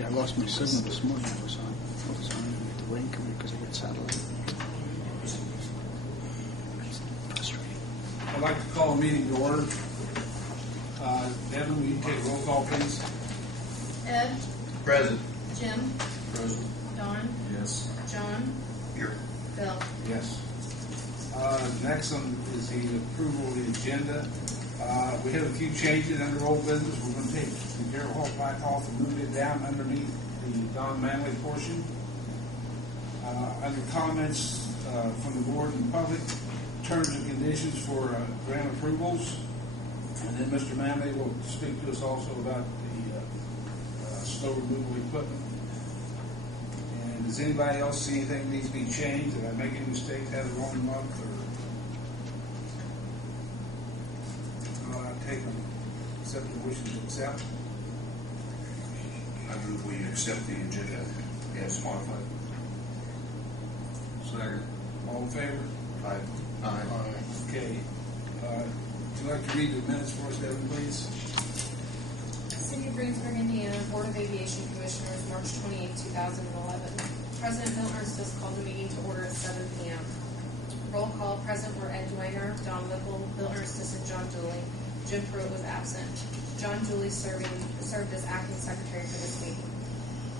Yeah, I lost my signal this morning. I was on the rain coming because I got satellite. Frustrating. I'd like to call a meeting to order. Devin, will you take roll call, please? Ed? Present. Jim? Present. Don? Yes. John? Here. Bill? Yes. Next one is the approval of the agenda. We have a few changes under old business. We're going to take the Gerald Hall plaque off and move it down underneath the Don Manley portion. Under comments from the board and public, terms and conditions for grant approvals. And then Mr. Manley will speak to us also about the snow removal equipment. And does anybody else see anything that needs to be changed? Did I make any mistakes, had the wrong month, or take them, accept the wishes to accept? I move we accept the agenda as modified. Second. All in favor? Aye. Aye. Okay. Would you like to read the minutes for us, Devin, please? City of Greensburg, Indiana, Board of Aviation Commissioners, March 28, 2011. President Bill Ernst called the meeting to order at 7 p.m. Roll call present were Ed Dwanger, Don Whipple, Bill Ernst, and John Dooley. Jim Pruitt was absent. John Dooley served as acting secretary for this meeting.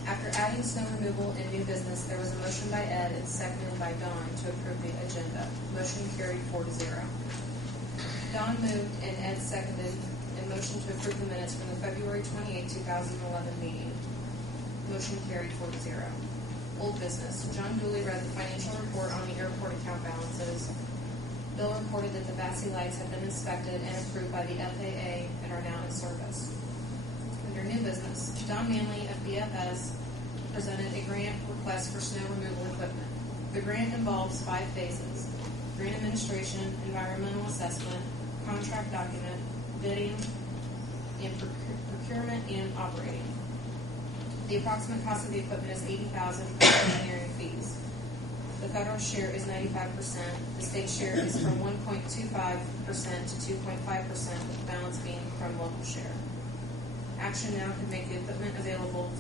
After adding snow removal and new business, there was a motion by Ed and seconded by Don to approve the agenda. Motion carried 4-0. Don moved and Ed seconded and motioned to approve the minutes from the February 28, 2011 meeting. Motion carried 4-0. Old business. John Dooley read the financial report on the airport account balances. Bill reported that the VASI lights have been inspected and approved by the FAA and are now in service. Under new business, Don Manley of BFS presented a grant request for snow removal equipment. The grant involves 5 phases: grant administration, environmental assessment, contract document, bidding, and procurement and operating. The approximate cost of the equipment is $80,000 plus engineering fees. The federal share is 95%. The state share is from 1.25% to 2.5%, with the balance being from local share. Action now could make the equipment available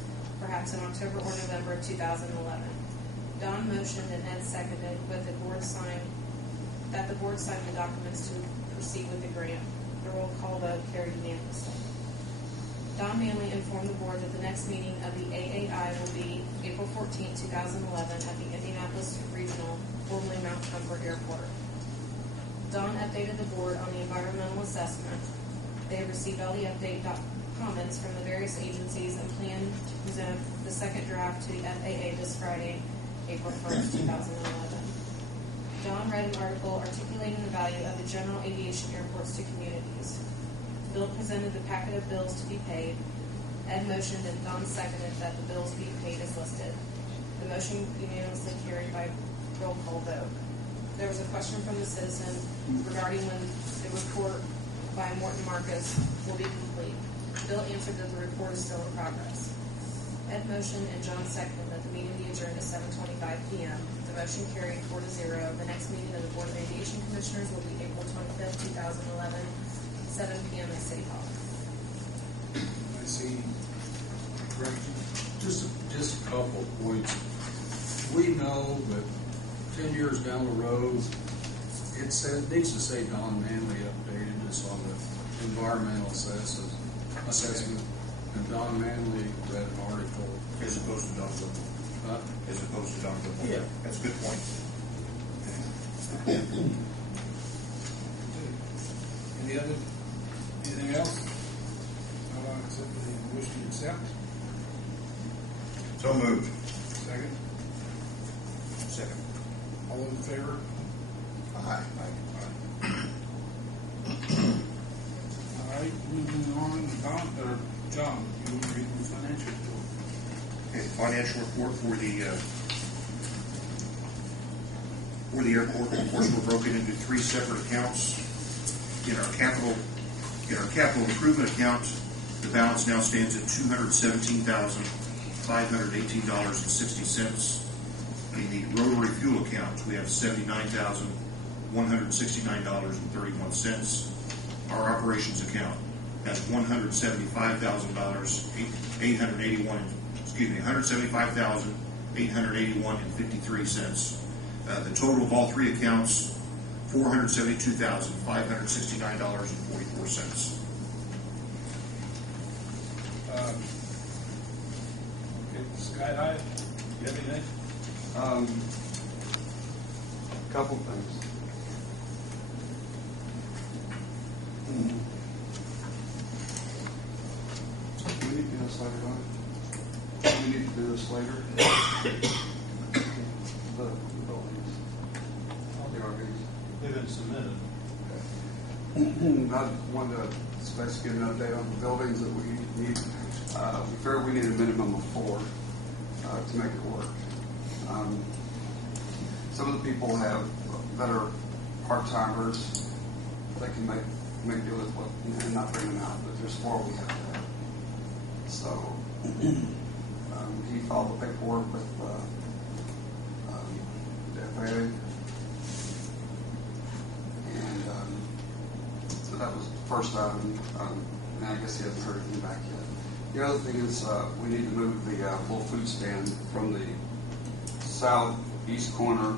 perhaps in October or November of 2011. Don motioned and Ed seconded with the board sign the documents to proceed with the grant. The roll call vote carried unanimously. Don Manley informed the board that the next meeting of the AAI will be April 14, 2011 at the Indianapolis Regional, formerly Mount Comfort Airport. Don updated the board on the environmental assessment. They have received all the update comments from the various agencies and plan to present the second draft to the FAA this Friday, April 1st, 2011. Don read an article articulating the value of the general aviation airports to communities. Bill presented the packet of bills to be paid. Ed motioned and Don seconded that the bills be paid as listed. The motion unanimously carried by roll call vote. There was a question from the citizen regarding when the report by Morton Marcus will be complete. Bill answered that the report is still in progress. Ed motioned and John seconded that the meeting be adjourned at 7:25 p.m. The motion carried 4-0. The next meeting of the Board of Aviation Commissioners will be April 25th, 2011, 7 p.m. at City Hall. I see correction. Just a couple of points. We know that 10 years down the road, it needs to say Don Manley updated us on the environmental assessment. And Don Manley read an article. As opposed to Don Whipple. As opposed to Don Whipple. Yeah. That's a good point. Anything else? I'll accept the wish to accept. So moved. Second. Second. All in favor? Aye. All right, moving on. John, you want to read the financial report? Okay, the financial report for the airport, of course, we're broken into 3 separate accounts. In our capital improvement account, the balance now stands at $217,518.60. In the rotary fuel account, we have $79,169.31. Our operations account, That's $175,881.53. The total of all three accounts, $472,569.44. Okay, Skydive, you have anything? Couple things. Do we need to do this later on? Do we need to do this later? The buildings. The RVs. They've been submitted. I wanted to just get an update on the buildings that we need. We figure we need a minimum of 4 to make it work. Some of the people that are part-timers, they can make do with what and not bring them out, but there's 4 we have to have. So he filed the paperwork with the FAA, and so that was the first item. And I guess he hasn't heard anything back yet. The other thing is we need to move the little food stand from the southeast corner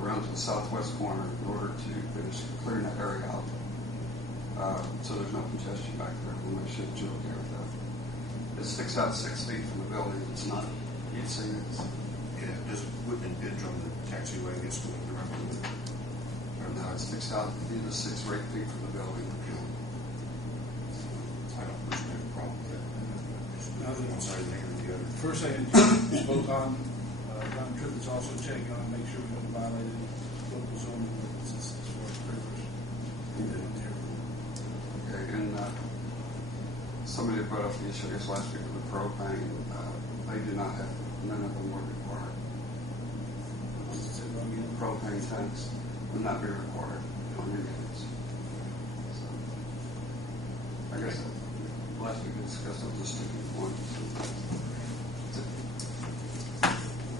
around to the southwest corner in order to finish clearing that area out. So there's no congestion back there. We'll make sure that you're okay with that. It sticks out 6 feet from the building. It's not, you'd see it. Yeah, it doesn't wouldn't impinge on the taxiway, I guess, going directly with it. No, it sticks out either 6 or 8 feet from the building. I don't personally have a problem with that. Just move one side of the or the other. First thing, both on John Tripp is also checking on, make sure we don't violate any local zoning ordinances as far as rivers. Okay, and somebody brought up the issue, I guess, last week with the propane. They do not have, none of them were required. Propane tanks would not be required on your units. So, I guess last week we discussed it was a sticking point.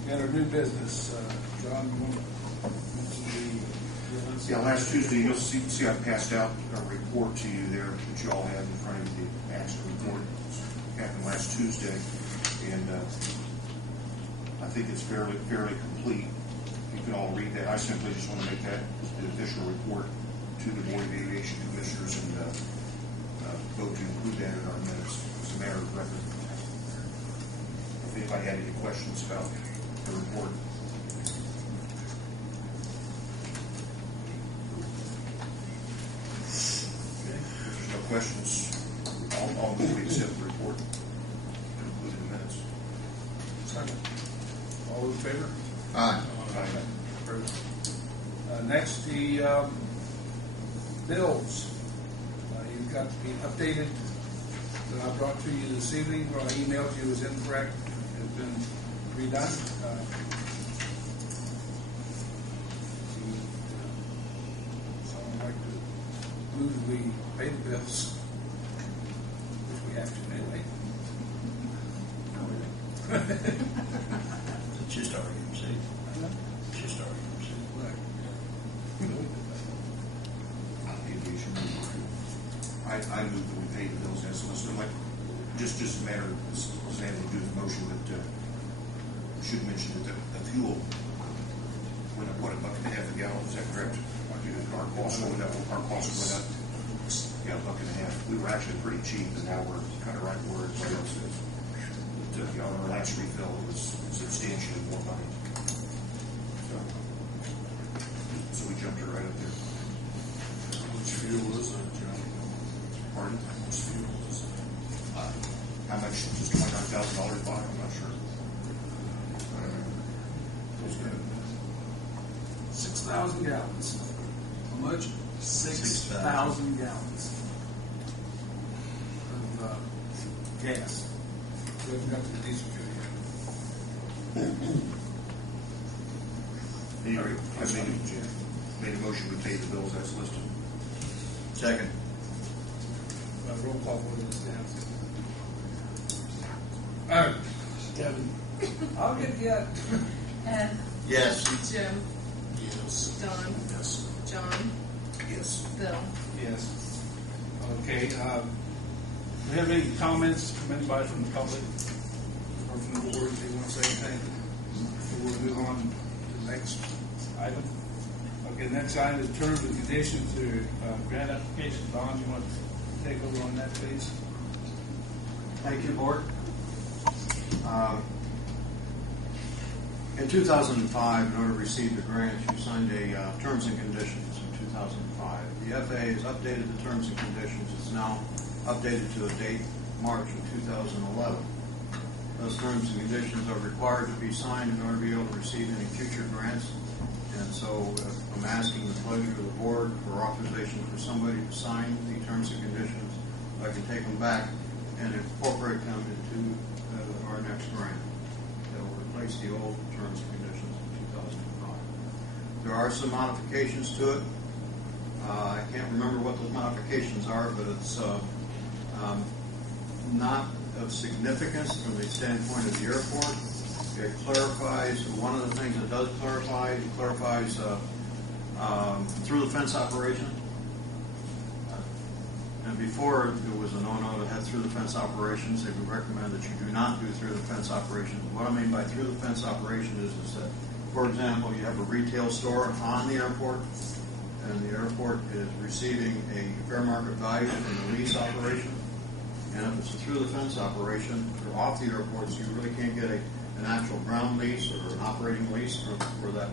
Got our new business, John, you want to mention the... Yeah, last Tuesday, you'll see I passed out a report to you there that you all have in front of you, the accident report. It happened last Tuesday, and I think it's fairly complete. You can all read that. I simply just want to make that the official report to the Board of Aviation Commissioners and vote to include that in our minutes. It's a matter of record. If anybody had any questions about the report. If there's no questions, I'll move we accept the report and include in the minutes. Second. All in favor? Aye. Next, the bills. You've got to be updated that I brought to you this evening, or I emailed you is incorrect, has been redone. So I'd like to move we pay the bills, if we have to anyway. It's just RMC. It's just RMC. Right. I move that we pay the bills as listed. Like, just a matter of saying we do the motion, but should mention that the fuel went up, what, $1.50 a gallon? Is that correct? Our cost went up. Yeah, $1.50. We were actually pretty cheap, and now we're kind of right where everybody else is. But on our last refill, it was substantially more money. So we jumped it right up there. How much fuel is that, John? Pardon? How much fuel is that? How much does $29,000 buy? I'm not sure. 6,000 gallons. How much? 6,000 gallons of gas. We haven't got to the diesel fuel yet. Anyway, I made a motion to pay the bills as listed. Second. Roll call vote is down. Kevin. I'll get you. Ed, Yes. Jim, Yes. Don, Yes. John, Yes. Bill. Yes. Okay, we have any comments from anybody from the public or from the board, if they want to say anything? We'll move on to the next item. Okay, the next item is terms and conditions to grant application. Don, you want to take over on that, please? Thank you, Board. In 2005, in order to receive the grant, you signed a terms and conditions in 2005. The FAA has updated the terms and conditions. It's now updated to a date, March of 2011. Those terms and conditions are required to be signed in order to be able to receive any future grants. And so I'm asking the pleasure of the Board for authorization for somebody to sign the terms and conditions. I can take them back and incorporate them into our next grant. That will replace the old terms and conditions in 2005. There are some modifications to it. I can't remember what those modifications are, but it's not of significance from the standpoint of the airport. It clarifies, one of the things it does clarify, it clarifies through the fence operation. And before it was a no-no to have through the fence operations, they would recommend that you do not do through the fence operations. What I mean by through the fence operation is that, for example, you have a retail store on the airport, and the airport is receiving a fair market value from the lease operation. And if it's a through the fence operation, or off the airports, you really can't get an actual ground lease or an operating lease for that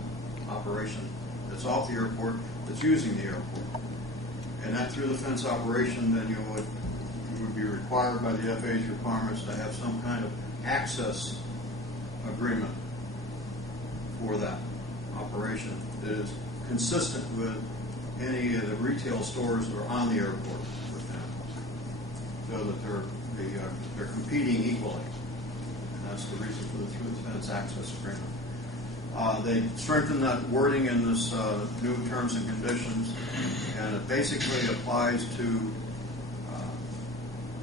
operation that's off the airport, that's using the airport. And that through the fence operation, then you would be required by the FAA's requirements to have some kind of access agreement for that operation that is consistent with any of the retail stores that are on the airport with them, so that they're competing equally. And that's the reason for the through the fence access agreement. They strengthened that wording in this new terms and conditions, and it basically applies to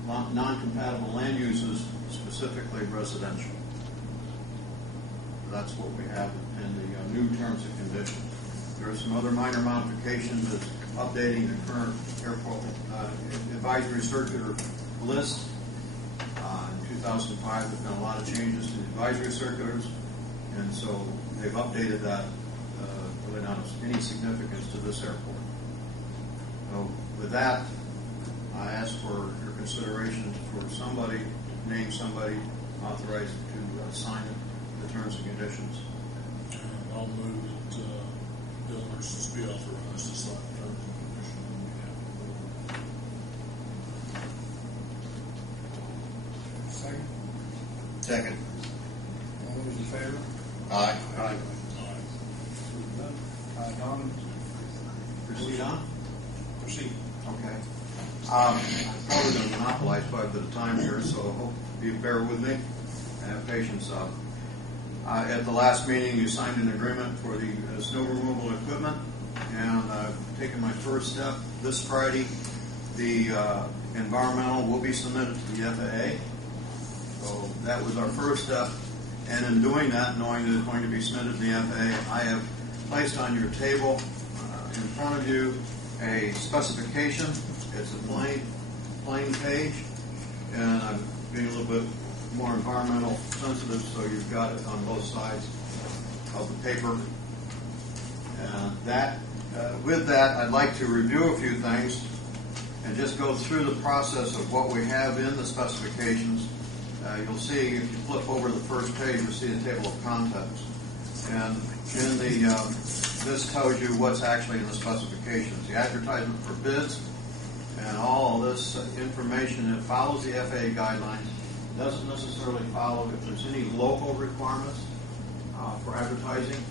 non-compatible land uses, specifically residential. That's what we have in the new terms and conditions. There are some other minor modifications that's updating the current airport advisory circular list. In 2005, there's been a lot of changes to the advisory circulars, and so they've updated that really not of any significance to this airport. So with that, I ask for your consideration for somebody, name somebody authorized to sign the terms and conditions. I'll move that Bill Nurses be authorized to sign the terms and conditions on behalf of the board. Second. Second. All those in favor? Aye. Aye. Don, Proceed on? proceed. Okay. I'm probably going to monopolize quite a bit of time here, so I hope you bear with me and have patience. At the last meeting, you signed an agreement for the snow removal equipment, and I've taken my first step. This Friday, the environmental will be submitted to the FAA. So that was our first step. And in doing that, knowing that it's going to be submitted to the FAA, I have placed on your table in front of you a specification. It's a plain page, and I'm being a little bit more environmental sensitive, so you've got it on both sides of the paper. And with that, I'd like to review a few things and just go through the process of what we have in the specifications. You'll see, if you flip over the first page, you'll see the table of contents. And in this tells you what's actually in the specifications. The advertisement for bids and all this information, it follows the FAA guidelines. It doesn't necessarily follow if there's any local requirements for advertising.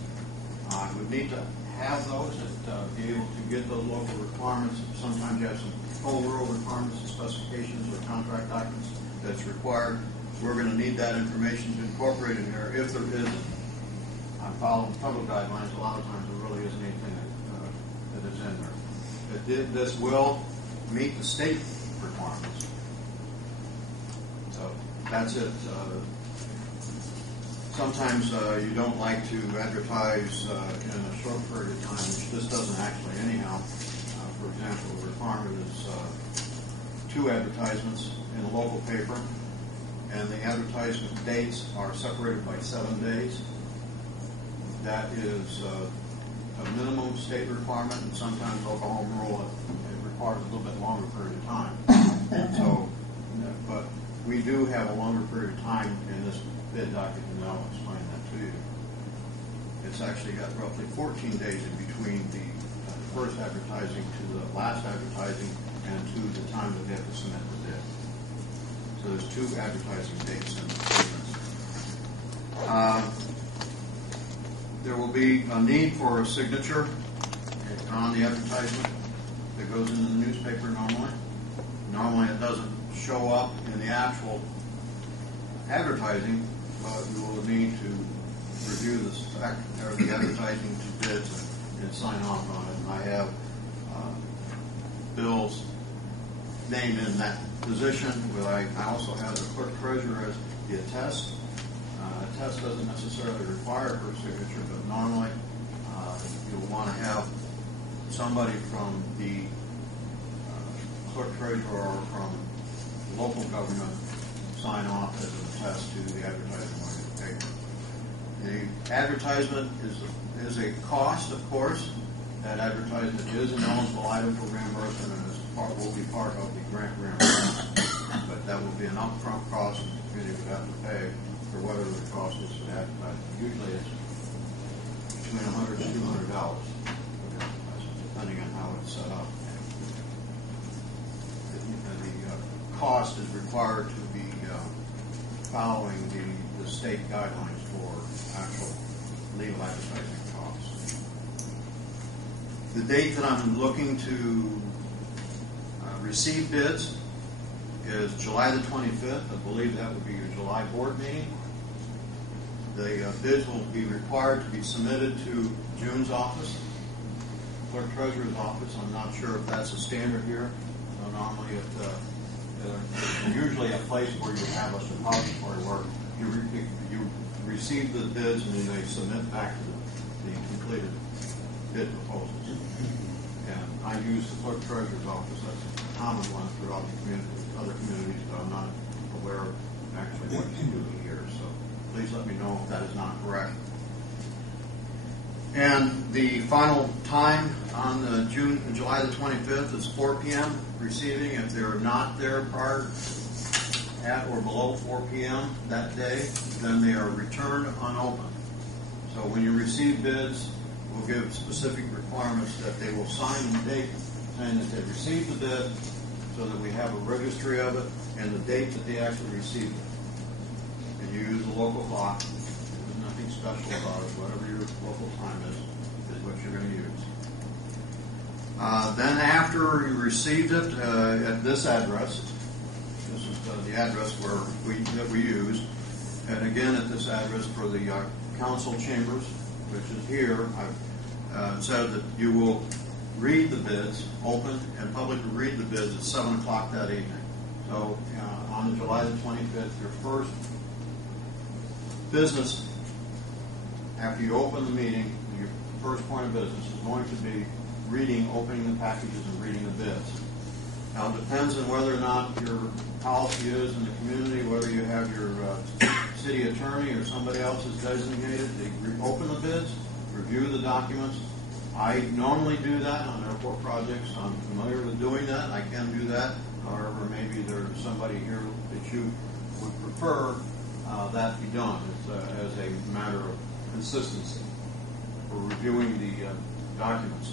We would need to have those to be able to get those local requirements. Sometimes you have some home rule requirements and specifications or contract documents that's required. We're going to need that information to incorporate in there. If there isn't, I'm following federal guidelines. A lot of times there really isn't anything that is in there. This will meet the state requirements. So that's it. Sometimes you don't like to advertise in a short period of time, which this doesn't actually anyhow. For example, the requirement is 2 advertisements in the local paper, and the advertisement dates are separated by 7 days. That is a minimum state requirement, and sometimes Oklahoma rule it requires a little bit longer period of time. So, but we do have a longer period of time in this bid document, and I'll explain that to you. It's actually got roughly 14 days in between the first advertising to the last advertising and to the time that they have to submit the bid. So there's 2 advertising dates in the difference. There will be a need for a signature on the advertisement that goes into the newspaper normally. Normally it doesn't show up in the actual advertising, but you will need to review the spec or the advertising to bids and sign off on it. And I have Bill's name in that position, but I also have the clerk treasurer as the attest. Attest doesn't necessarily require her signature, but normally you'll want to have somebody from the clerk treasurer or from local government sign off as an attest to the advertising on the paper. The advertisement is a cost, of course. That advertisement is an eligible item for reimbursement and will be part of the grant reimbursement. But that will be an upfront cost that the community would have to pay for whatever the cost is for advertising. Usually it's between $100 and $200 depending on how it's set up. The cost is required to be following the state guidelines for actual legal advertising costs. The date that I'm looking to receive bids is July the 25th. I believe that would be your July board meeting. The bids will be required to be submitted to June's office, clerk treasurer's office. I'm not sure if that's a standard here. Normally it's usually a place where you have a suppository where you receive the bids and then they submit back to the completed bid proposals. And I use the clerk treasurer's office. That's a common one throughout the community, other communities, but I'm not aware of actually what you do here. So please let me know if that is not correct. And the final time on the July the 25th is 4 p.m. receiving. If they're not there prior at or below 4 p.m. that day, then they are returned unopened. So when you receive bids, we'll give specific requirements that they will sign the date saying that they received the bid so that we have a registry of it and the date that they actually received it. And you use the local clock. There's nothing special about it. Whatever your local time is what you're going to use. Then after you received it at this address, this is the address that we use, and again at this address for the council chambers, which is here, I've said that you will read the bids, open and publicly read the bids at 7 o'clock that evening. So on July the 25th, your first business after you open the meeting, your first point of business is going to be opening the packages and reading the bids. Now it depends on whether or not your policy is in the community, whether you have your city attorney or somebody else is designated. They open the bids, review the documents. I normally do that on airport projects. I'm familiar with doing that. I can do that. However, maybe there's somebody here that you would prefer that be done as a matter of consistency for reviewing the documents.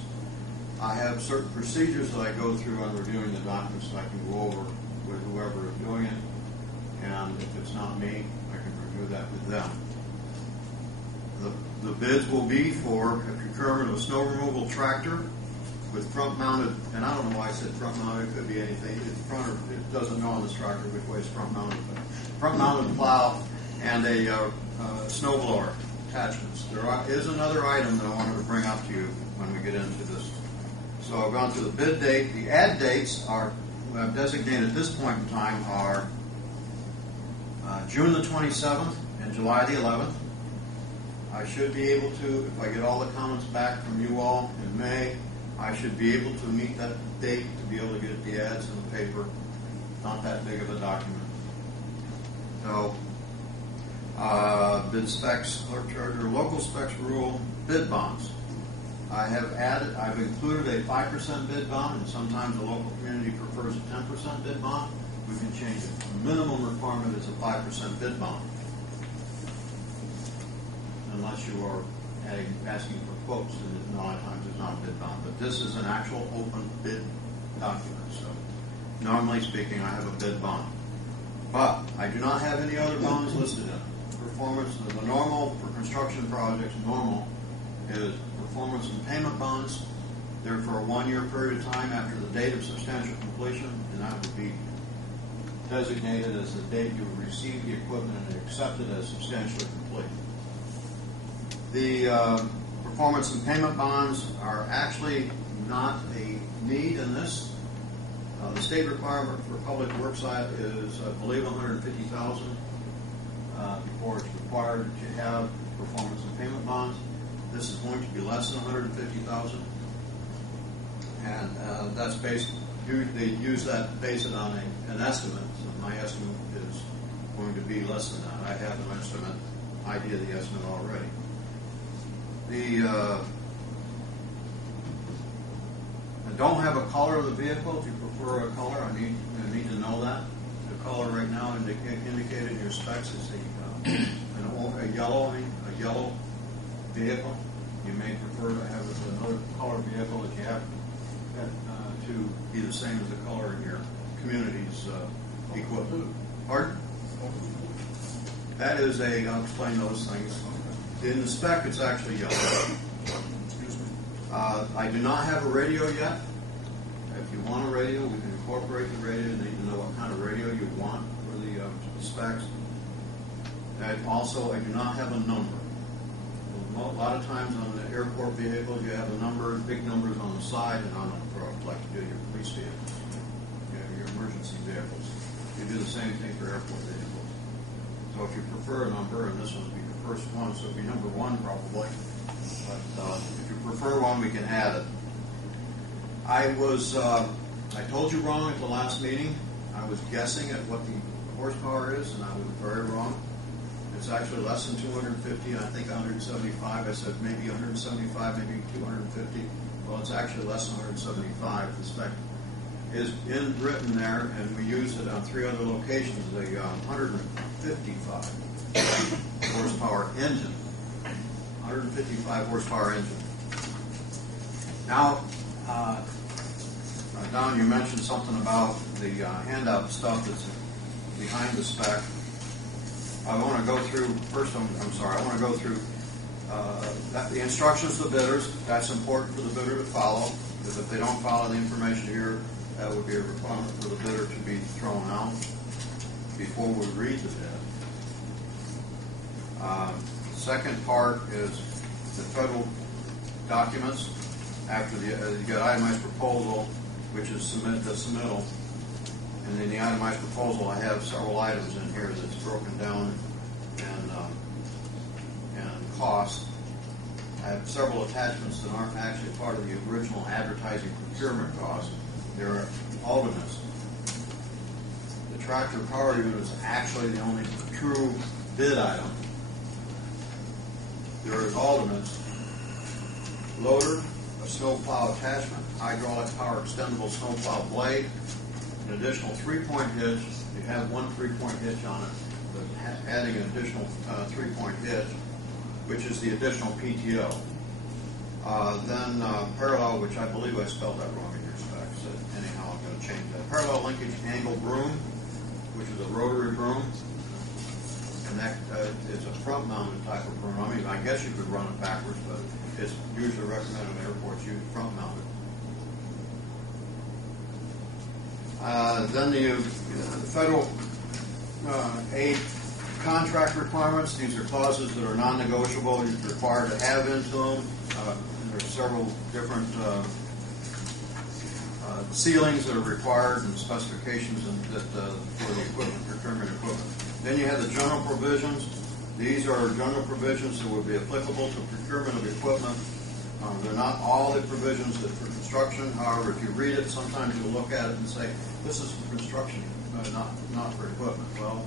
I have certain procedures that I go through on reviewing the documents that I can go over with whoever is doing it, and if it's not me, I can review that with them. The bids will be for a procurement of a snow removal tractor with front-mounted, and I don't know why I said front-mounted, it could be anything. It doesn't know on this tractor which way it's front-mounted, but front-mounted plow and a snow blower attachments. There is another item that I wanted to bring up to you when we get into this. So I've gone through the bid date. The ad dates I've designated at this point in time are June the 27th and July the 11th. I should be able to, if I get all the comments back from you all in May, I should be able to meet that date to be able to get the ads in the paper not that big of a document. So, bid specs, clerk treasurer, local specs rule, bid bonds. I've included a 5% bid bond, and sometimes the local community prefers a 10% bid bond. We can change it. The minimum requirement is a 5% bid bond, unless you are asking for quotes, and a lot of times it's not a bid bond. But this is an actual open bid document. So, normally speaking, I have a bid bond, but I do not have any other bonds listed in it. Performance, the normal for construction projects, normal is performance and payment bonds. They're for a 1-year period of time after the date of substantial completion, and that would be designated as the date you receive the equipment and accept it as substantially complete. The performance and payment bonds are actually not a need in this. The state requirement for public works site is, I believe, $150,000 before it's required to have performance and payment bonds. This is going to be less than $150,000, and that's based. They use that, base it on an estimate. So my estimate is going to be less than that. I have an estimate, idea of the estimate already. I don't have a color of the vehicle. If you prefer a color, I need to know that. The color right now indicated in your specs is a yellow vehicle. You may prefer to have another color vehicle that you have to be the same as the color in your community's equipment. Pardon? That is I'll explain those things. In the spec, it's actually yellow. Excuse me. I do not have a radio yet. If you want a radio, we can incorporate the radio. You need to know what kind of radio you want for the specs. Also, I do not have a number. A lot of times on the airport vehicles, you have a number, big numbers on the side and on the front, like you do your police vehicles, your emergency vehicles. You do the same thing for airport vehicles. So if you prefer a number, and this one would be the first one, so it'd be number 1 probably. But if you prefer one, we can add it. I told you wrong at the last meeting. I was guessing at what the horsepower is, and I was very wrong. It's actually less than 250, and I think 175. I said maybe 175, maybe 250. Well, it's actually less than 175. The spec is written there, and we use it on 3 other locations. The 155 horsepower engine. 155 horsepower engine. Now, Don, you mentioned something about the handout stuff that's behind the spec. I want to go through, first, I want to go through the instructions to the bidders. That's important for the bidder to follow, because if they don't follow the information here, that would be a requirement for the bidder to be thrown out before we read the bid. Second part is the federal documents. After you get itemized proposal, which is the submittal. And in the itemized proposal, I have several items in here that's broken down and cost. I have several attachments that aren't actually part of the original advertising procurement cost. They're ultimates. The tractor power unit is actually the only true bid item. There is ultimates, loader, a snowplow attachment, hydraulic power extendable snowplow blade, an additional 3-point hitch. You have one 3-point hitch on it, but adding an additional 3-point hitch, which is the additional PTO. Then parallel, which I believe I spelled that wrong in your specs. Anyhow, I'm going to change that. Parallel linkage angle broom, which is a rotary broom. And that is a front-mounted type of broom. I mean, I guess you could run it backwards, but it's usually recommended in airports use front-mounted. Then the federal aid contract requirements. These are clauses that are non-negotiable. You're required to have into them. There are several different ceilings that are required and specifications for the equipment, procurement equipment. Then you have the general provisions. These are general provisions that would be applicable to procurement of equipment. They're not all the provisions that for construction. However, if you read it, sometimes you'll look at it and say, this is for construction not for equipment. Well,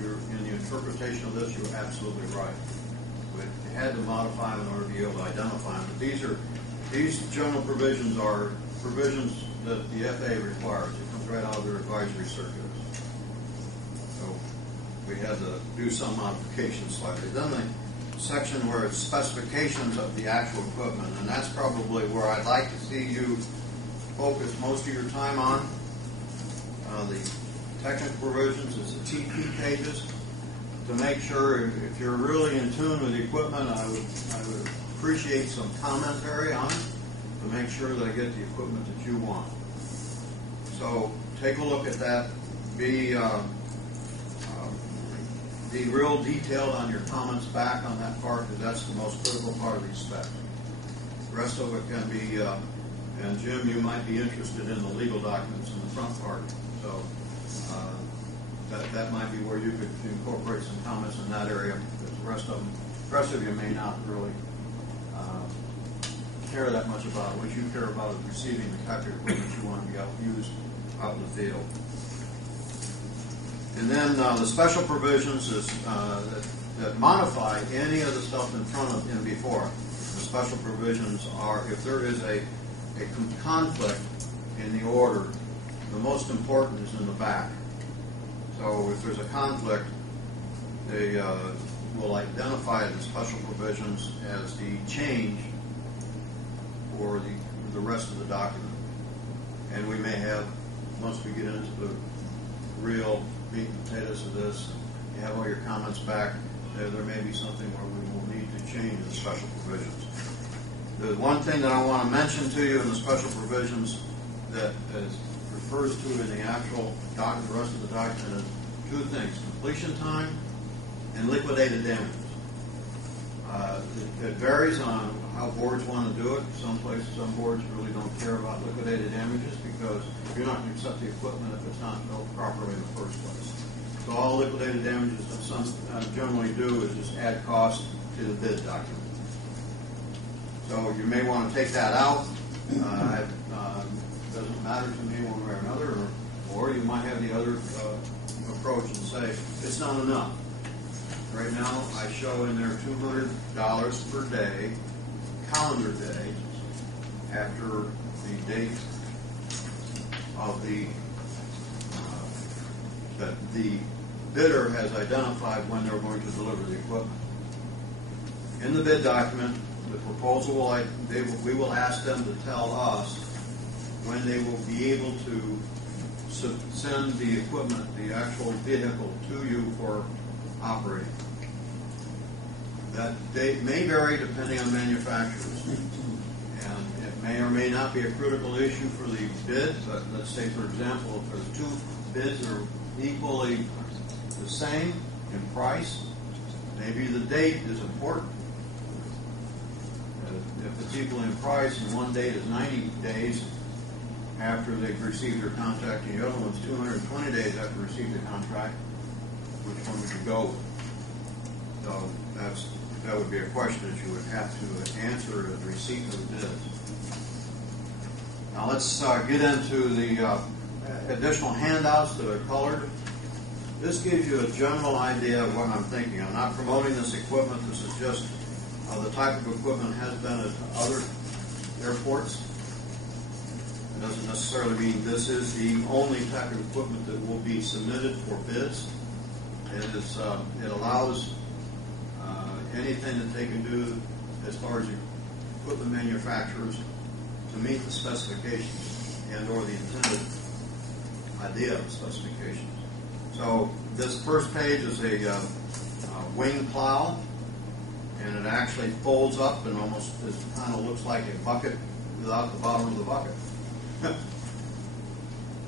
you're, in the interpretation of this, you're absolutely right. We had to modify them in order to be able to identify them. But these general provisions are provisions that the FAA requires. It comes right out of their advisory circulars. So we had to do some modifications slightly. Then the section where it's specifications of the actual equipment, and that's probably where I'd like to see you focus most of your time on. The technical provisions is the TP pages. To make sure, if you're really in tune with the equipment, I would appreciate some commentary on it to make sure that I get the equipment that you want. So take a look at that. Be real detailed on your comments back on that part, because that's the most critical part of the spec. The rest of it can be, and Jim, you might be interested in the legal documents in the front part. So that might be where you could incorporate some comments in that area, because the rest of you may not really care that much about it. What you care about is receiving the type of equipment you want to be able to use out in the field. And then the special provisions is, that modify any of the stuff in front of and before. The special provisions are, if there is a conflict in the order, the most important is in the back. So if there's a conflict, they will identify the special provisions as the change for the rest of the document. And we may have, once we get into the real meat and potatoes of this, you have all your comments back, there may be something where we will need to change the special provisions. The one thing that I want to mention to you in the special provisions that refers to in the actual document, the rest of the document, is two things: completion time and liquidated damages. It varies on how boards want to do it. Some boards really don't care about liquidated damages because you're not going to accept the equipment if it's not built properly in the first place. So all liquidated damages that some generally do is just add cost to the bid document. So you may want to take that out. It doesn't matter to me one way or another, or you might have the other approach and say it's not enough. Right now, I show in there $200 per day, calendar day, after the date of that the bidder has identified when they're going to deliver the equipment. In the bid document, the proposal we will ask them to tell us when they will be able to send the equipment, the actual vehicle, to you for operating. That date may vary depending on manufacturers, and it may or may not be a critical issue for the bid. But let's say, for example, if there's two bids that are equally the same in price, maybe the date is important. If it's equal in price and one date is 90 days after they've received their contract and the other one's 220 days after receiving the contract, which one would you go with? So that would be a question that you would have to answer at the receipt of the bids. Now let's get into the additional handouts that are colored. This gives you a general idea of what I'm thinking. I'm not promoting this equipment. This is just the type of equipment has been at other airports. It doesn't necessarily mean this is the only type of equipment that will be submitted for bids. It allows anything that they can do as far as equipment manufacturers to meet the specifications and or the intended idea of the specifications. So this first page is a wing plow, and it actually folds up and almost kind of looks like a bucket without the bottom of the bucket.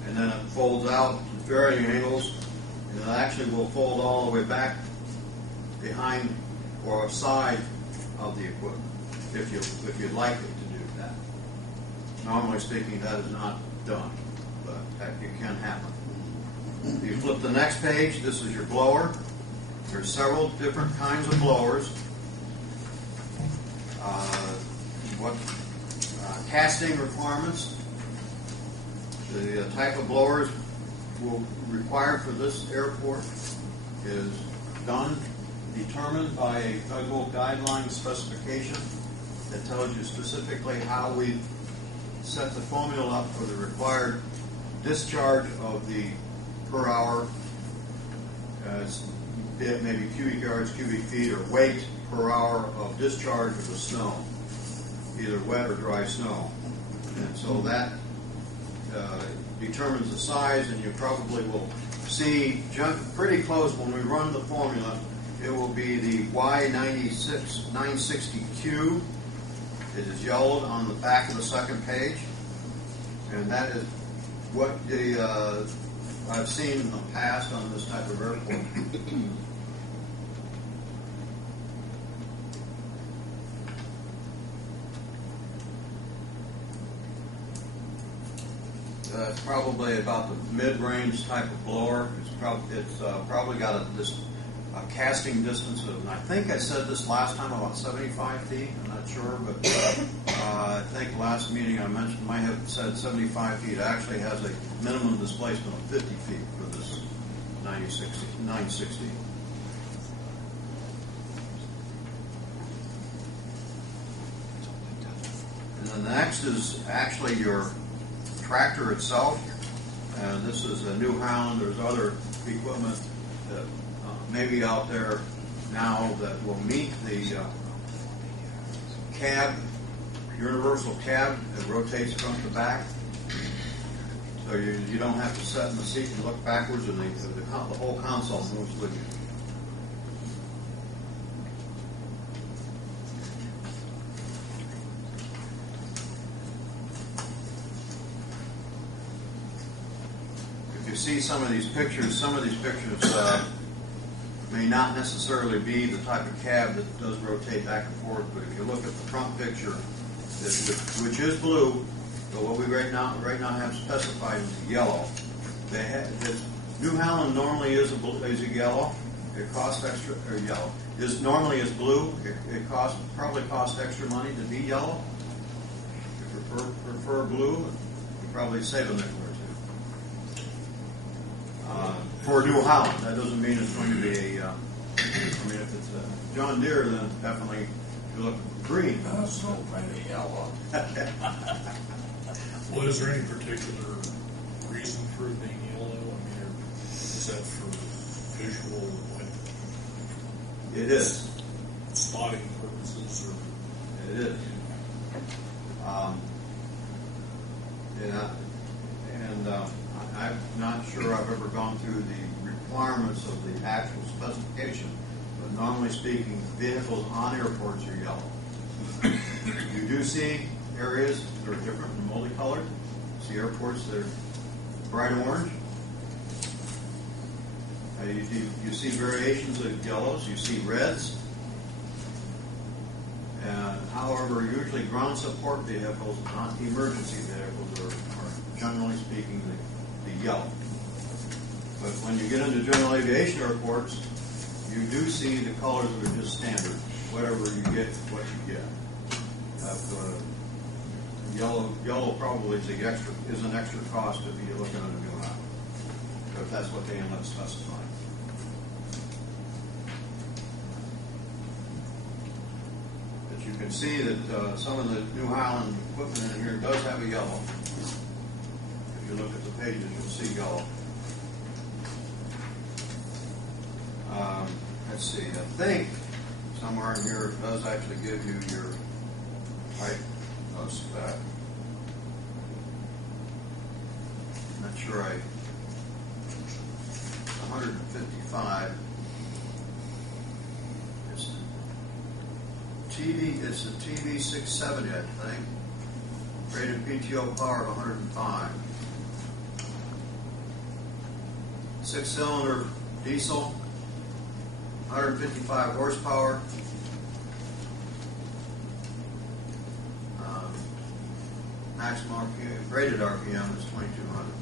And then it folds out at varying angles, and it actually will fold all the way back behind or side of the equipment if you'd like it to do that. Normally speaking, that is not done, but it can happen. If you flip the next page, this is your blower. There's several different kinds of blowers. Casting requirements. The type of blowers will require for this airport is determined by a federal guideline specification that tells you specifically how we set the formula up for the required discharge of the per hour, maybe cubic yards, cubic feet, or weight per hour of discharge of the snow, either wet or dry snow. And so that determines the size, and you probably will see pretty close when we run the formula. It will be the Y960Q. It is yellowed on the back of the second page, and that is what I've seen in the past on this type of airport. It's probably about the mid-range type of blower. It's probably got a casting distance of, I think I said this last time, about 75 feet. I'm not sure, but I think last meeting I mentioned, might have said 75 feet. It actually has a minimum displacement of 50 feet for this 960. And then the next is actually your tractor itself. And this is a New Holland. There's other equipment that maybe out there now that will meet the cab, universal cab that rotates front to back. So you don't have to sit in the seat and look backwards, and the whole console moves with you. If you see some of these pictures may not necessarily be the type of cab that does rotate back and forth, but if you look at the front picture, which is blue, but what we right now have specified is yellow. New Holland normally is a yellow. It costs extra, or yellow. Normally is blue. It probably costs extra money to be yellow. If you prefer blue, you probably save a nickel or two. For New Holland, that doesn't mean it's going to be if it's a John Deere, then definitely you're looking for green. So pretty yellow. Well, is there any particular reason for it being yellow? I mean, is that for visual, like, It is. spotting purposes, or? It is. I'm not sure I've ever gone through the requirements of the actual specification, but normally speaking, vehicles on airports are yellow. You do see areas that are different and multicolored. You see airports that are bright orange. You see variations of yellows. You see reds. However, usually ground support vehicles, not emergency vehicles, are generally speaking the yellow. But when you get into general aviation airports, you do see the colors that are just standard. Whatever you get, what you get. Yellow probably is an extra cost if you're looking at a new house, if that's what they end up specifying. But you can see that some of the New Holland equipment in here does have a yellow. If you look at the pages, you'll see yellow. Let's see, I think somewhere in here it does actually give you your height of spec. I'm not sure 155. It's the TV 670, I think. Rated PTO power of 105. 6-cylinder diesel, 155 horsepower. Maximum rated RPM is 2,200.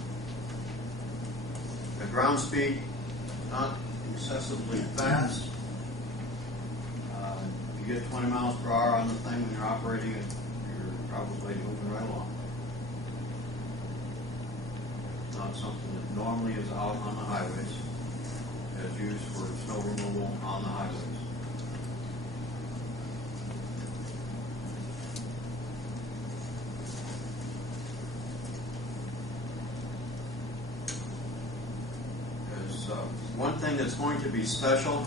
The ground speed, not excessively fast. You get 20 miles per hour on the thing when you're operating it, you're probably moving right along. not something that normally is out on the highways, as used for snow removal on the highways. There's one thing that's going to be special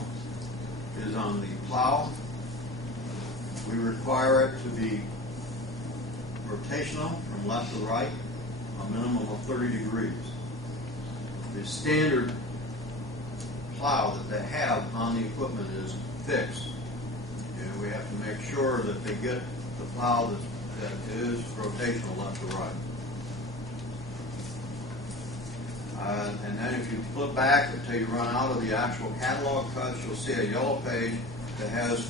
is on the plow. We require it to be rotational from left to right, a minimum of 30 degrees. The standard plow that they have on the equipment is fixed. And we have to make sure that they get the plow that is rotational left to right. And then if you flip back until you run out of the actual catalog cuts, you'll see a yellow page that has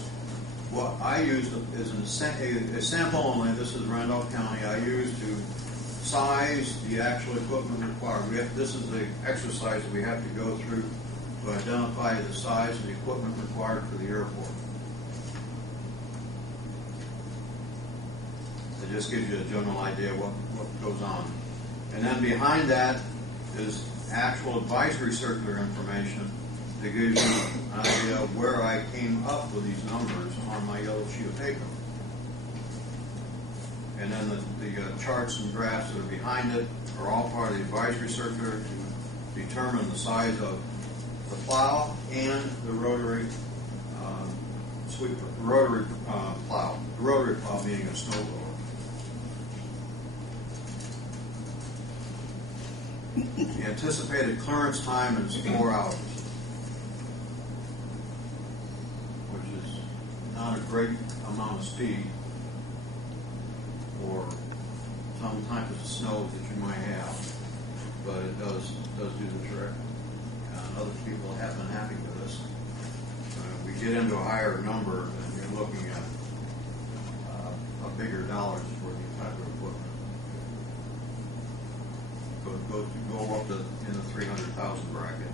what I used is a sample only. This is Randolph County. I used to size the actual equipment required. This is the exercise that we have to go through to identify the size of the equipment required for the airport. It just gives you a general idea of what goes on. And then behind that is actual advisory circular information that gives you an idea of where I came up with these numbers on my yellow sheet of paper. And then the charts and graphs that are behind it are all part of the advisory circular to determine the size of the plow and the rotary plow. The rotary plow being a snow blower. The anticipated clearance time is 4 hours, which is not a great amount of speed for some type of snow that you might have, but it does do the trick. And other people have been happy with us. We get into a higher number, and you're looking at a bigger dollars for the type of equipment. Go up to in the 300,000 bracket.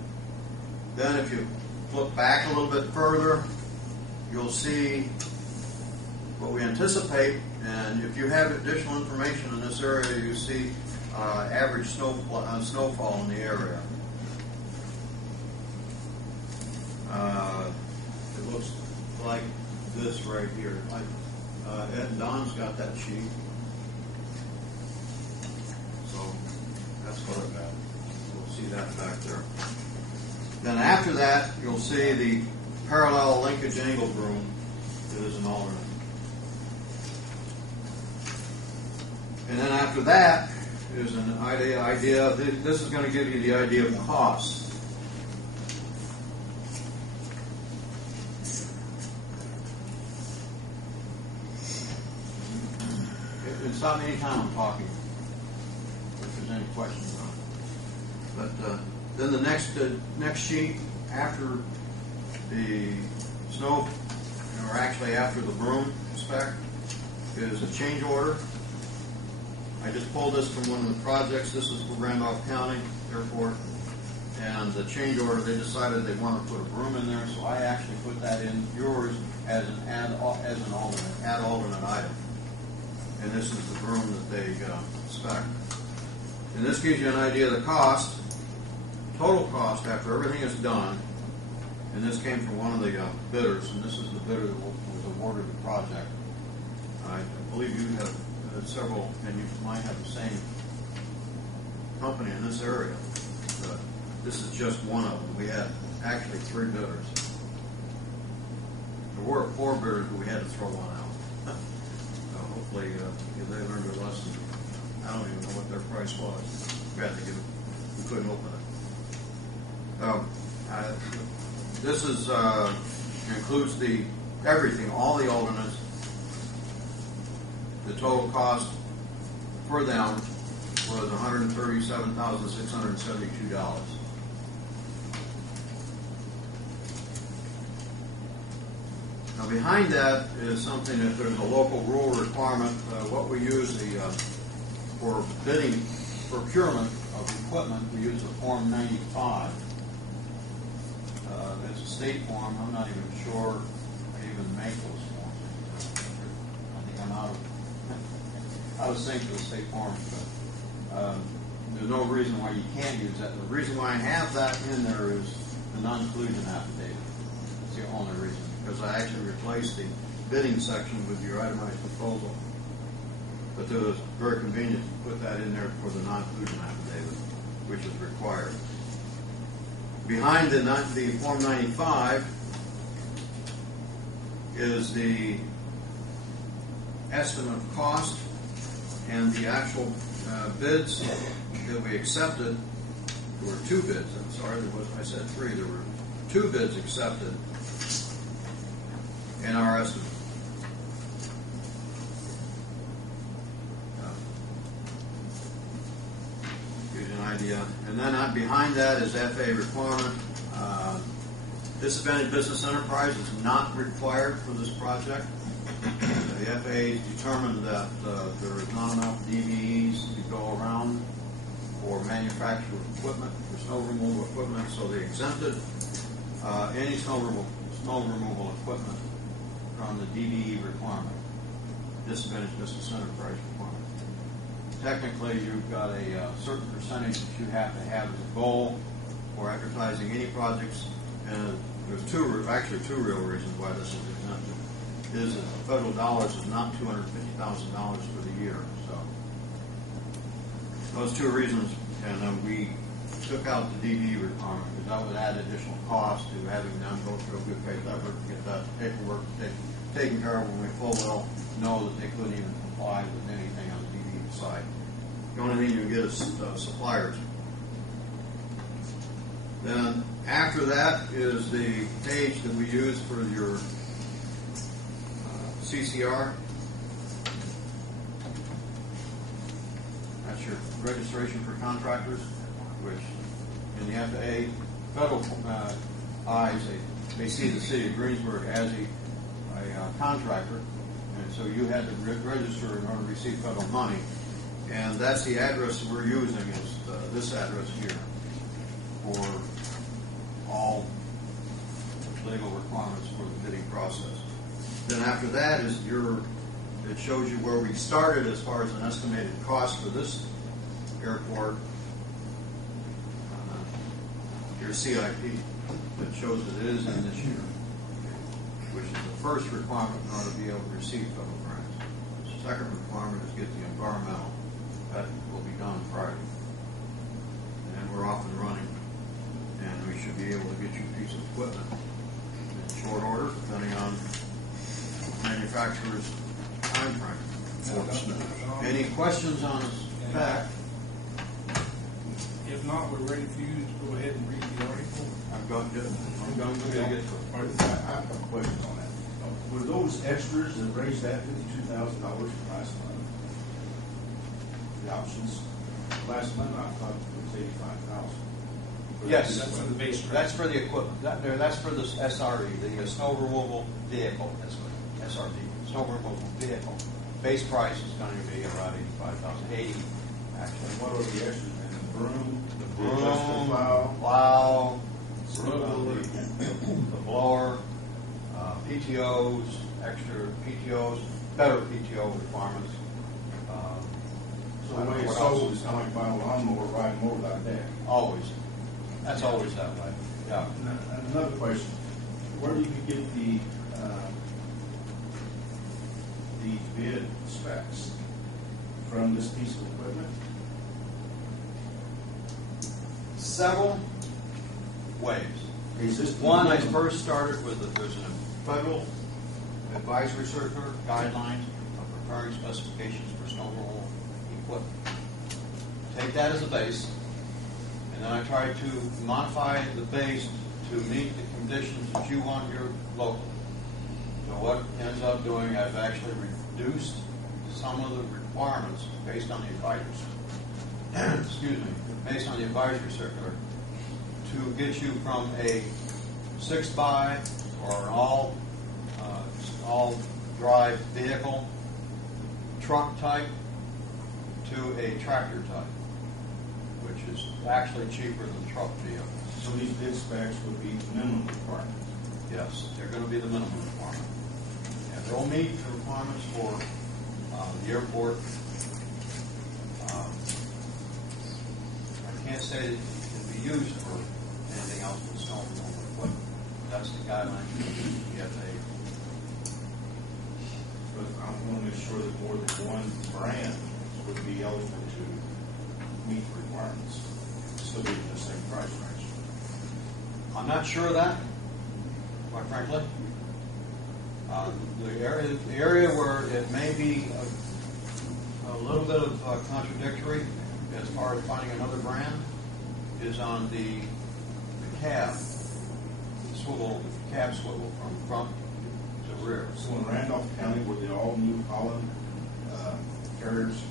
Then if you flip back a little bit further, you'll see what we anticipate. And if you have additional information in this area, you see average snowfall in the area. It looks like this right here. Ed and Don's got that sheet. So that's what I've got. We'll see that back there. Then after that, you'll see the parallel linkage angle broom that is an alternate. And then after that is an idea. This is going to give you the idea of cost. Stop me anytime I'm talking, if there's any questions on it. But then the next sheet after the snow, or actually after the broom spec, is a change order. I just pulled this from one of the projects. This is for Randolph County Airport. And the change order, they decided they want to put a broom in there, so I actually put that in yours as an alternate item. And this is the broom that they spec. And this gives you an idea of the cost, total cost after everything is done. And this came from one of the bidders, and this is the bidder that was awarded the project. I believe you have several, and you might have the same company in this area. But this is just one of them. We had actually 3 bidders. There were 4 bidders, but we had to throw one out. Hopefully, they learned their lesson. I don't even know what their price was. We had to give it. We couldn't open it. This is includes everything, all the alternates. The total cost for them was $137,672. Now behind that is something that there's a local rule requirement. What we use for bidding procurement of equipment, we use a Form 95. It's a state form. I'm not even sure I even make those forms. I think I'm out of sync with the state forms. there's no reason why you can't use that. The reason why I have that in there is the non-collusion affidavit. That's the only reason, because I actually replaced the bidding section with your itemized proposal. But it was very convenient to put that in there for the non-collusion affidavit, which is required. Behind the Form 95 is the estimate of cost and the actual bids that we accepted. There were 2 bids. I'm sorry, I said 3. There were 2 bids accepted in our estimate. Gives you an idea. And then behind that is FAA requirement. Disadvantaged business enterprise is not required for this project. The FAA determined that there is not enough DVEs to go around for manufactured equipment, for snow removal equipment, so they exempted any snow removal equipment from the DVE requirement, disadvantaged business enterprise requirement. Technically, you've got a certain percentage that you have to have as a goal for advertising any projects, and there's two real reasons why this is exempted. Is that the federal dollars is not $250,000 for the year. So those 2 reasons, and then we took out the DVE requirement because that would add additional cost to having them go through a good faith effort to get that paperwork taken care of when we full well know that they couldn't even comply with anything on the DVE side. The only thing you get is suppliers. Then after that is the page that we use for your CCR. That's your registration for contractors, which in the FAA federal eyes, they see the city of Greensburg as a contractor, and so you had to register in order to receive federal money. And that's the address that we're using is this address here for all legal requirements for the bidding process. Then after that is it shows you where we started as far as an estimated cost for this airport, your CIP, that shows that it is in this year, which is the first requirement in order to be able to receive federal grants. The second requirement is get the environmental. That will be done Friday. And we're off and running. And we should be able to get you a piece of equipment in short order, depending on manufacturer's time frame. Any questions on the spec? If not, we're ready for you to go ahead and read the article. I'm going to get to it. I have a question on that. Were those extras that raised that $52,000 from last month? The options last month, I thought it was $85,000. Yes, That's for the base rate. that's for the equipment. That's for the SRE, the snow removal vehicle. That's what SRV, snow removal vehicle. Base price is going to be around $85,000, actually. And what are the extras? And the broom, the Broom, adjustable plow, plow, snow the blower, PTOs, extra PTOs, better PTO requirements. So the way it's sold is kind of like buying a lawnmower, riding over that deck. Always. That's always that way. Yeah. And another question: where do you get the bid specs from this piece of equipment? Several ways. Is this One, I first started with there's a federal advisory circular guidelines of preparing specifications for snow removal equipment. Take that as a base, and then I try to modify the base to meet the conditions that you want your local. So what ends up doing, I've actually reduced some of the requirements based on the advisory, excuse me, based on the advisory circular to get you from a 6x or an all drive vehicle truck type to a tractor type, which is actually cheaper than truck vehicle. So these bid specs would be minimum requirements. Yes, they're going to be the minimum requirement. And they'll meet the requirements for the airport can't say that it can be used for anything else but snow removal equipment. That's the guideline for the FAA. But I want to make sure that more than one brand would be eligible to meet the requirements, still be in the same price range. I'm not sure of that, quite frankly. The area where it may be a little bit of contradictory as far as finding another brand is on the cab swivel, cab swivel from front to rear. So in Randolph County, were they all New Holland carriers?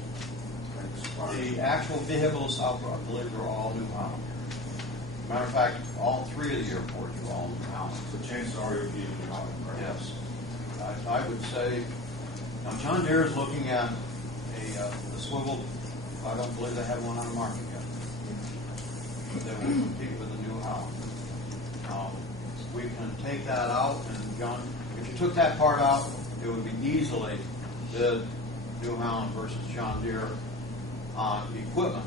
The actual vehicles, I believe, are all New Holland. Matter of fact, all three of the airports are all New Holland. So chances are you'll be in New Holland, right? Yes. I would say, now John Deere is looking at a swivel. I don't believe they have one on the market yet. That will compete with the New Holland. We can take that out, and John, if you took that part out, it would be easily the New Holland versus John Deere on equipment.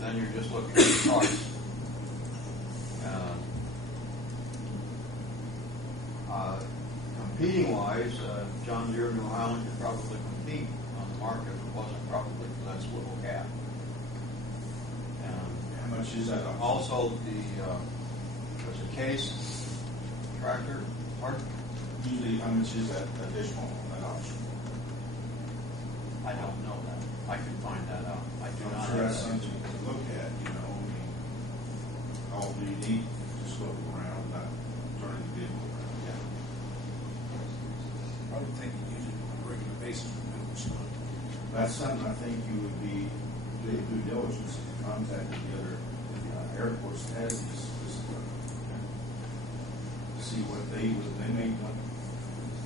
Then you're just looking at the price. Competing wise, John Deere New Holland could probably compete on the market if it wasn't probably for that swivel cab. How much is that? Also, there's a case tractor. Pardon? Usually, how much is that additional on that option? I don't know that. I can find that out. I do not I'm sure have that's that. something to look at, you know. I mean, all do you need to swivel around, not turning the vehicle around? Yeah. I would think you use it on a regular basis for moving snow. That's something I think you would be doing due diligence in contacting the other airports that has this equipment. To see what they may want to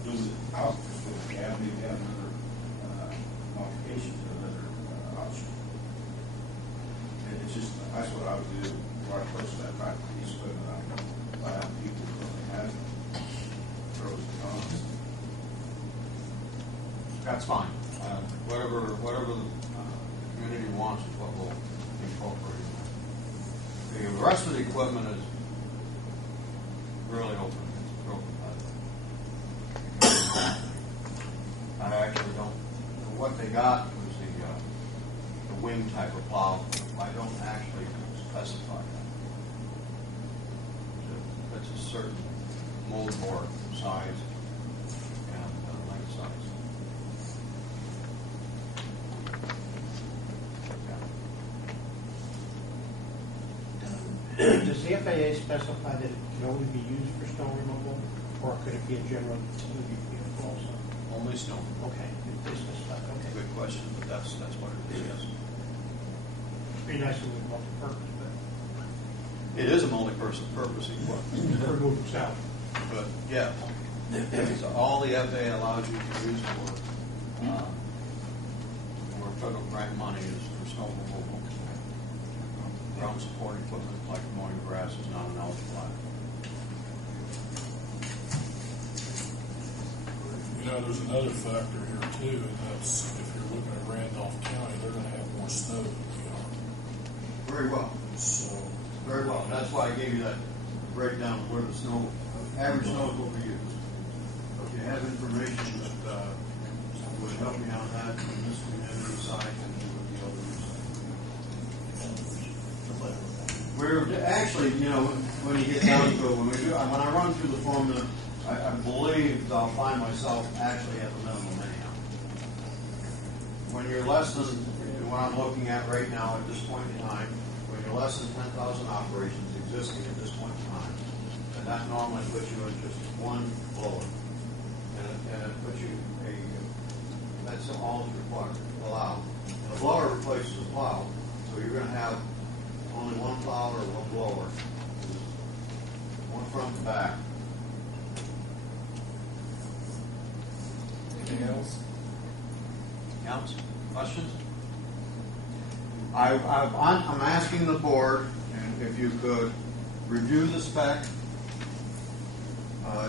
do with it out, just with the cab, maybe have another modification to another option. And it's just, that's what I would do, right close to that type of piece of equipment. I buy out people who really have them, pros and cons. That's fine. Whatever the community wants is what we'll incorporate. The rest of the equipment is really open. It's real competitive. I actually don't know what they got was the wing type of plow. I don't actually specify that. It's a certain mold board size and length size. Does the FAA specify that it can only be used for snow removal, or could it be a general utility vehicle also? Only snow. Okay, they specify, okay. Good question, but that's what it is, yes. It'd be nice if it was multi-purpose, but It is a multi-purpose equipment, for moving south. but yeah. So all the FAA allows you to use for federal grant money is for snow removal. Ground support equipment like mowing grass is not an eligible item. You know, there's another factor here too, and that's if you're looking at Randolph County, they're gonna have more snow than we are. Very well. So, Very well. That's why I gave you that breakdown of where the snow, average snow is what we use. So if you have information that would help me on that from this community side and with the others. We're actually, you know, when you get down to it, when I run through the formula, I believe I'll find myself actually at the minimum anyhow. When you're less than what I'm looking at right now at this point in time, when you're less than 10,000 operations existing at this point in time, and that normally puts you in just one blower, and it puts you that's all that's required, allowed. And a blower replaces a plow, so you're going to have only one plow or one blower, one front to back. Anything else? Counts? Questions? I'm asking the board if you could review the spec.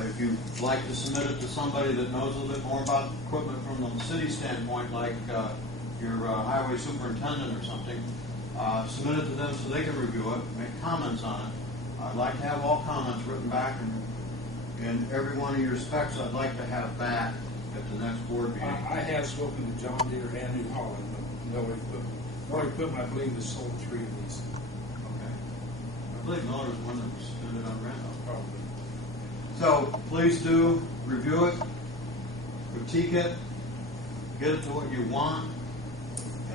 If you'd like to submit it to somebody that knows a little bit more about equipment from the city standpoint, like your highway superintendent or something, submit it to them so they can review it, make comments on it. I'd like to have all comments written back, and every one of your specs I'd like to have back at the next board meeting. I have spoken to John Deere and New Holland, but no equipment, I believe, has sold 3 of these. Okay. I believe Miller's one that was submitted on Randolph. Probably. So please do review it, critique it, get it to what you want,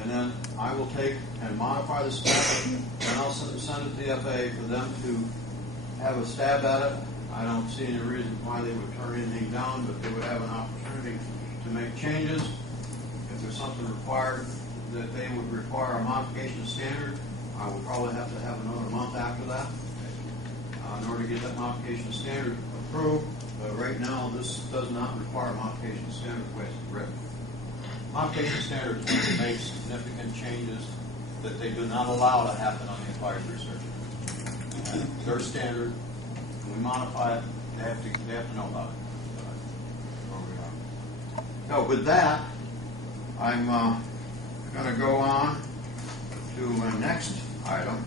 and then I will take and modify the spec, and I'll send it to the FAA for them to have a stab at it. I don't see any reason why they would turn anything down, but they would have an opportunity to make changes. If there's something required that they would require a modification standard, I will probably have to have another month after that in order to get that modification standard approved. But right now, this does not require a modification standard the way it's written. Modification standards when they make significant changes that they do not allow to happen on the applied research. Their standard, when we modify it, they have to know about it. Where we are. So with that, I'm going to go on to my next item.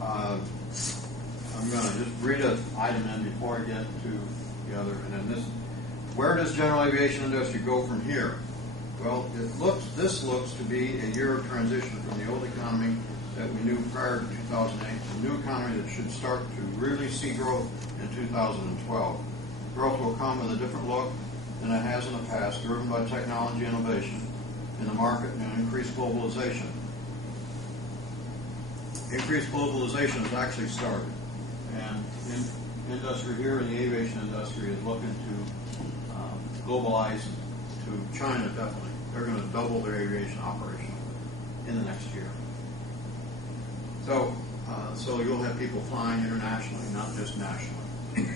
I'm going to just read an item in before I get to the other. And then this, where does general aviation industry go from here? Well, this looks to be a year of transition from the old economy that we knew prior to 2008 to a new economy that should start to really see growth in 2012. Growth will come with a different look than it has in the past, driven by technology innovation in the market and increased globalization. Increased globalization has actually started, and industry here in the aviation industry is looking to globalize to China. Definitely, they're going to double their aviation operation in the next year. So you'll have people flying internationally, not just nationally.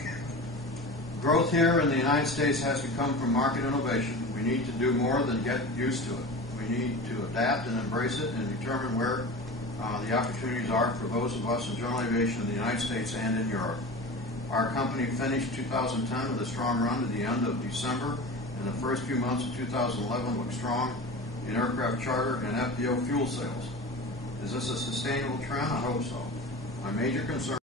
Growth here in the United States has to come from market innovation. We need to do more than get used to it. We need to adapt and embrace it and determine where the opportunities are for those of us in general aviation in the United States and in Europe. Our company finished 2010 with a strong run to the end of December, and the first few months of 2011 look strong in aircraft charter and FBO fuel sales. Is this a sustainable trend? I hope so. My major concern